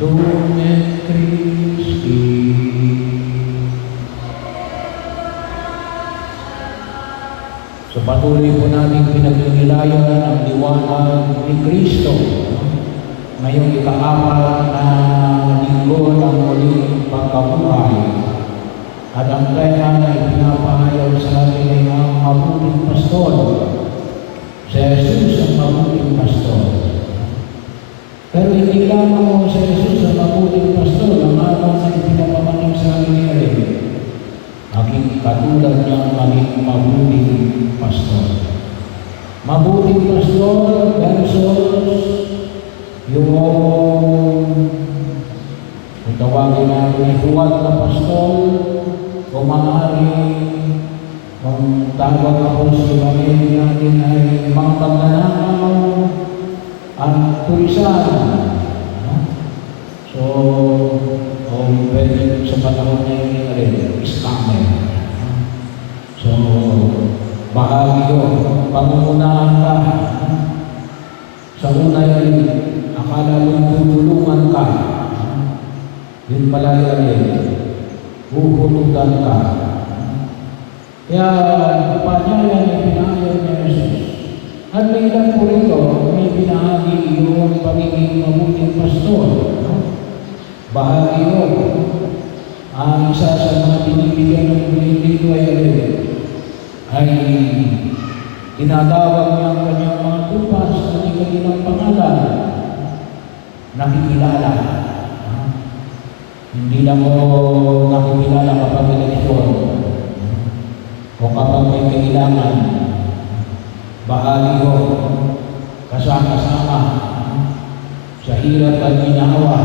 Lumen Christi. So patuloy po natin pinaglililayan ang liwanag ni Kristo ngayong ika-4 na linggo ng muling pagkabuhay. At ang kaya na ipinapahayag sa atin ay ang mabuting pastor. Si Jesus ang mabuting pastor. Pero hindi lamang si Jesus ang mabuting pastor, ang araw na ipinapamanig sa akin ni Alin. Aking katulad niyang maging mabuting pastor. Mabuting pastor versus yung kung tawagin natin huwag na pastor o maaari kung tawag ako sa ibangin natin ay mga pagnanakaw at tulisan. So, pwede sa panahon na yun rin, scammer. So, bahagi yun, pangungunahan ka. Sa una yun, akala mo tutulungan ka. Yun pala yun, huhutugan ka. Kaya, panyayan yung pinahayag ni Jesus. At may ilan po rito, may pinahagi yung pagiging mabuting pastor. Bahagi yun. Ang isa sa mga binibigyan ng Pilipino ay tinatawag niya ang kanyang mga tupa sa kanilang pangalan. Nakikilala. Hindi lang mo nakikilala kapag may eleksyon o kapag may kailangan. Bahagi ko, kasama-sama sa hirap at ginawa,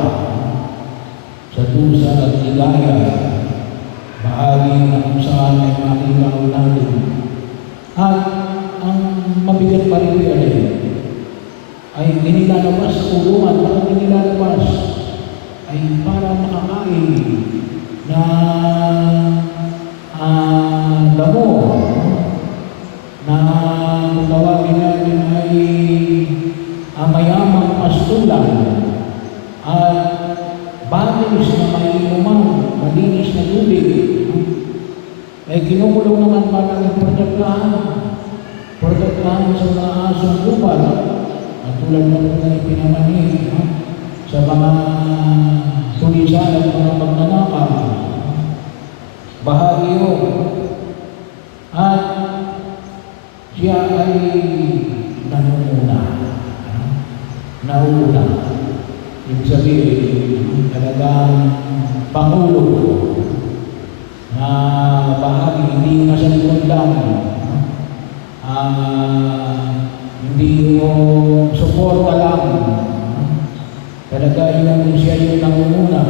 sa dusa at ligaya, bahagi na kung saan ay makita natin. At ang mabigat pa rin ay inilalabas sa kulungan, bakit inilalabas? Ay para makakain na damo na kung tawagin natin ay mayamang pastulan at banis na maiinuman, malinis na tubig. Ay kinukulong naman para ng protektahan sa mga asong lupa at tulad na po na ipinamanig sa mga tulisan at mga magnanakaw. Bahagi yun. At siya ay nauna. Ibig sabihin, talagang Pangulo na bahagi, hindi nga sa likod lang. Hindi yung suporta lang. Talaga yung siya yung nangunguna.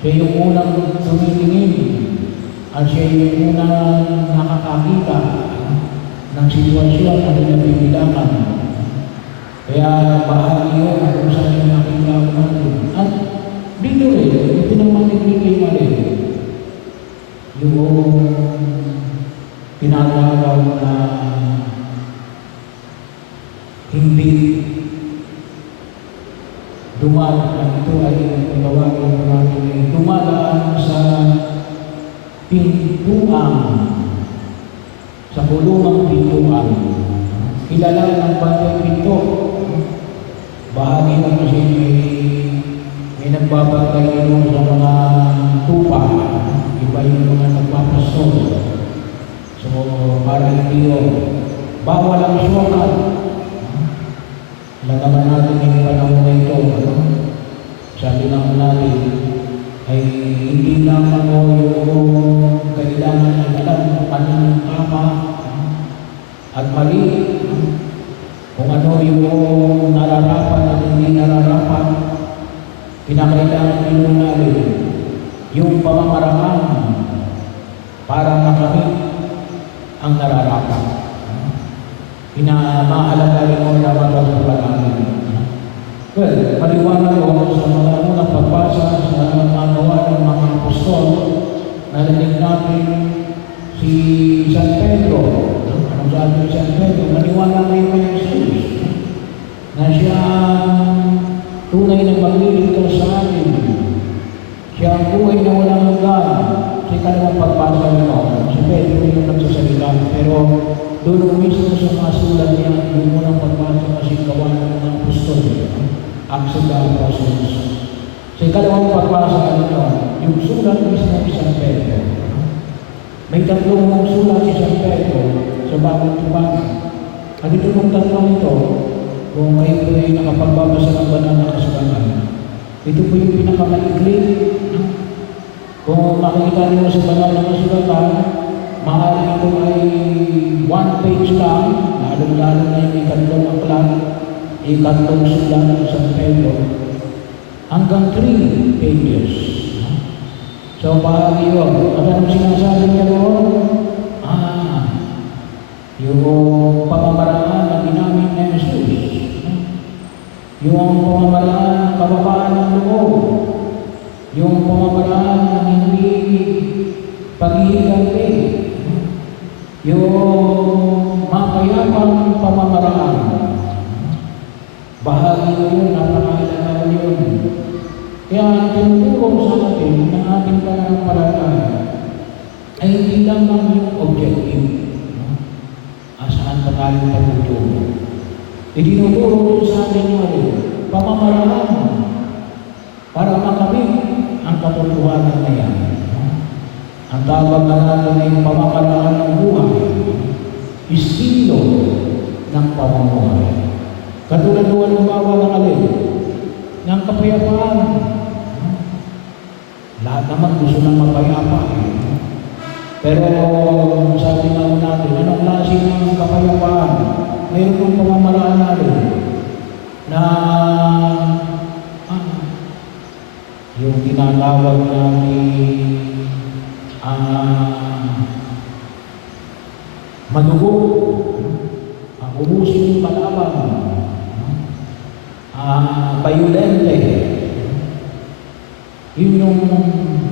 Siya yung unang tumitingin. At siya yung unang nakakakita ng sitwasyon na pinabibilangan. Kaya bahagi yun kung saan yung nakita natin. At dito rin, ito naman nagiging mali. Yung tinatawag na hindi dumadaan. Ito ay tawagin natin dumadaan sa pintuan, sa kulungang pintuan. Kilala ng batang pinto. Bahagi na kasi may nagbabantay nyo sa mga tupa. Iba yung mga nagpapasok. So, para hindi yun. Bawal ang sukat. Alam naman natin yung panahon na ito. Sabi naman natin, ay hindi lamang yung kailangan ng alam kung ano yung tama at mali. Kung ano yung nararapat at hindi nararapat, kinakailangan nyo natin yung pamamaraan para makamit ang nararapat. Pinamahalaga rin mo na magpapalagay. Well, maliwanag ko sa mga unang pagbasa sa mga gawa ng mga apostol, narinig natin si San Pedro. Anong sabi ni San Pedro? Maniwala kayo kay Jesus na siya tunay tunay na magliligtas sa atin. Siya ang buhay na walang hanggan. Sa ikalawang pagbasa nyo, si Pedro yung nagsasalita, pero doon mismo sa mga sulat niya, yung unang pagbasa kasi gawa ng mga apostol, Acts of the Apostles. Sa ikalawang pagbasa nyo, yung sulat mismo ni San Pedro. May tatlong sulat si San Pedro sa Bagong Tipan. At ito yung tatlong ito, kung kayo po ay nakapagbabasa ng banal na kasulatan, ito po yung pinakamaikli. Kung makikita niyo sa banal na kasulatan, maaaring ito ay 1 page lang, lalong-lalo na yung ikatlong aklat, ikatlong sulat ng San Pedro, hanggang 3 pages. So, bahagi yun. At anong sinasabi niya doon? Yung pamamaraan na ginamit na Jesus. Yung pamamaraan ng kababaan ng loob. Yung pamamaraan ng hindi paghihiganti. Yung mapayapang pamamaraan. Bahagi yun, napakahalaga yun. Kaya ang tinuturo sa atin ng ating pananampalataya ay hindi lamang yung objective. Saan pa tayo pagtuturo? Itinuturo sa atin yung pamamaraan para makamit ang katotohanan na yan. Ang tawag na natin ay pamamaraan ng buhay, estilo ng pamumuhay. Katulad ng halimbawa ng alin, ng kapayapaan. Lahat naman gusto ng mapayapa. Pero sabi nga natin, anong klase ng kapayapaan? Mayroon kong pamamaraan natin na yung tinatawag namin madugo, ubusin yung kalaban, violente. Yun yung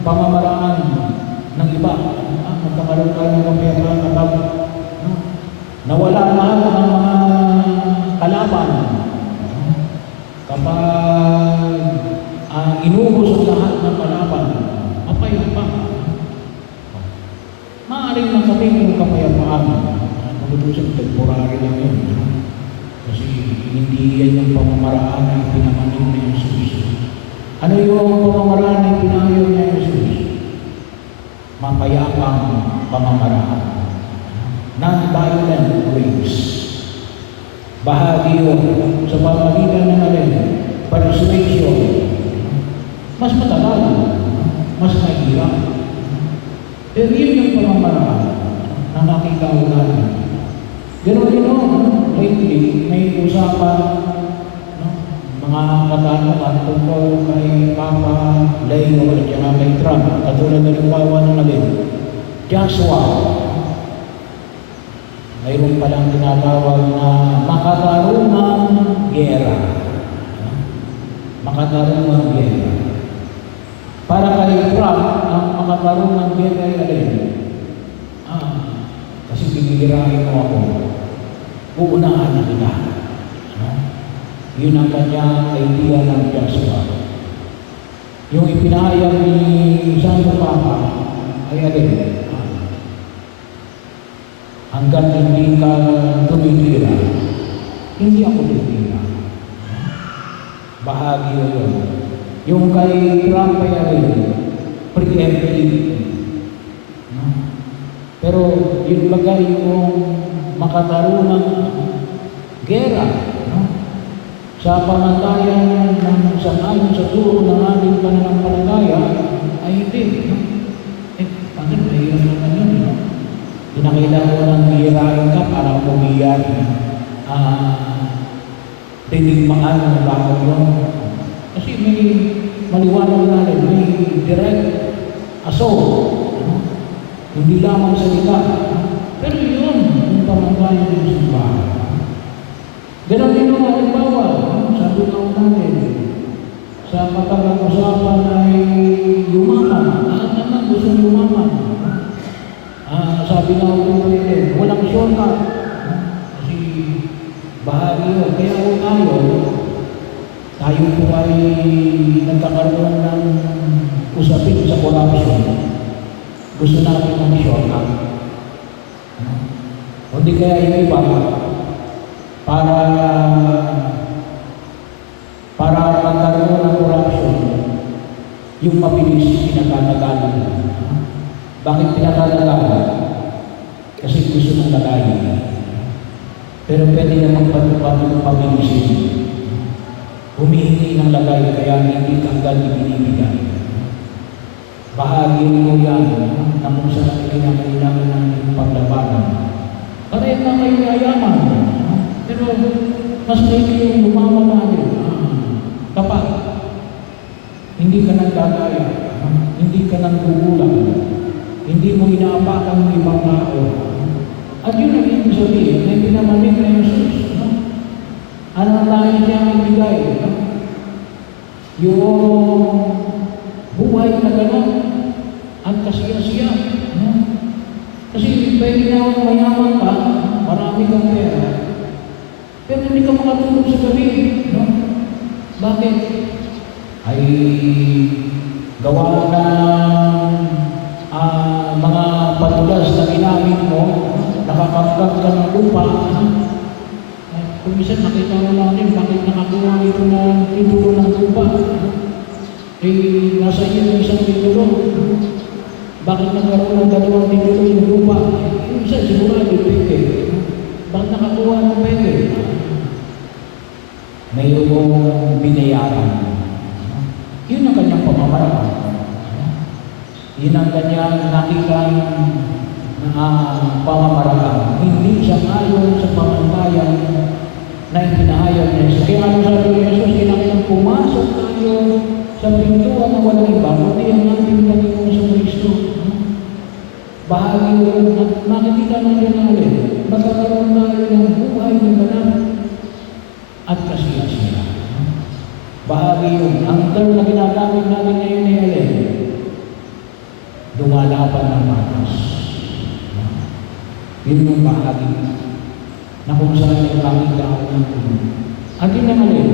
pamamaraan ng iba. Magkakaroon tayo ng kapayapaan kapag nawala lahat ng mga kalaban. Kapag inubos ang lahat ng kalaban, mapayapa. Maaaring masabihin yung kapayapaan. Nagutusang temporary lang yun. Kasi hindi yan yung pamamaraan na pinamanin ni Jesus. Ano yung pamamaraan na pinayaw ni Jesus? Mapayapang pamamaraan. Non-violent ways. Bahagi yun sa pamamagitan ng alin, persuasion. Mas matagal, mas mahirap. Pero yun yung pamamaraan na nakita ko natin. Ganoon yun, lately, may usapan mga katanungan tungkol kay Papa Leo at saka kay Trump. Katulad na limbawa ng alin, Joshua. Mayroon palang tinatawag na makatarungang gera. Makatarungang gera. Para kay Trump, ang makatarungang gera ay alin? Kasi pinigirahin mo ako. Uunahan na kita. Yun ang kanyang idea ng Joshua. Yung ipinahayag ni Santo Papa ay alin? Hanggang hindi ka tumitira, hindi ako tumitira. Bahagi yun. Yung kay Trump ay alin? Preemptive. Pero yung bagay yung makatarunang gera, sa pamantayan ng sangayon sa turo ng ating pananampalataya ay hindi. Paano mahirap naman yun? Pinakailangan ko ng hihirahin ka para pumiyan. Tinigmaan ng tao yun. Kasi may maliwanag natin, may direct assault. Hindi lamang salita. Pero yun, yung pamantayan ng simbahan. Ganon din ang halimbawa, sabi nga natin, sa kapag-usapan ay yumaman. Lahat naman gusto yumaman. Sabi nga natin, walang shortcut. Kasi bahagi yun. Kaya kung tayo po ay nagkakaroon ng usapin sa corruption, gusto natin ng shortcut. O di kaya yung iba, para magkaroon ng corruption, yung mabilis pinagkatagalan. Bakit pinagkatagalan? Kasi gusto ng lagayin. Pero pwede namang pabilisin. Humihingi ng lagay, kaya hindi kagad ibinibigay. Bahagi mo yan na kung saan kinakailangan ng paglabanan. Pareho na kayo yayaman. Pero mas maigi yung lumamamanin. Kapag hindi ka nagdagaya, hindi ka nagkukulang, hindi mo inaapakan ng ibang tao. At yun ang ibig sabihin, may pinamanig na Jesus. Ano ang lain niya ang ibigay? Yung buhay na gano'n at kasiya-siya. Kasi pwede na mayaman ka, marami kang pera, pero hindi ka makatulog sa gabi. No? Bakit? Ay gawa ng mga padulas na ginamit mo, nakakagdag ka ng lupa. Kung minsan nakita mo natin, bakit nakakuha ito ng titulo ng lupa? Nasa iyo yung isang titulo. Bakit nagkaroon ng dalawang titulo yung lupa? Yung isa, sigurado pwede. Bakit nakakuha ng pwede? Mayroong binayaran. Yun ang kanyang pamamaraan. Yun ang kanyang nakikang pamamaraan. Hindi siya ayon sa pamantayan na itinahayag niya. Kaya ano sabi ni Jesus, kailangan pumasok tayo sa pintuan na walang iba, kundi ang ating Panginoon sa Kristo. Bahagi yun, nakikita natin natin, magkakaroon tayo ng buhay na ganap at kasiya-siya. Bahagi yun, ang term na ginagamit natin ngayon ni Helen, lumalaban ng matas. Yun yung bahagi na kung saan yung nakikita ko ng tulong. At yun ang alin,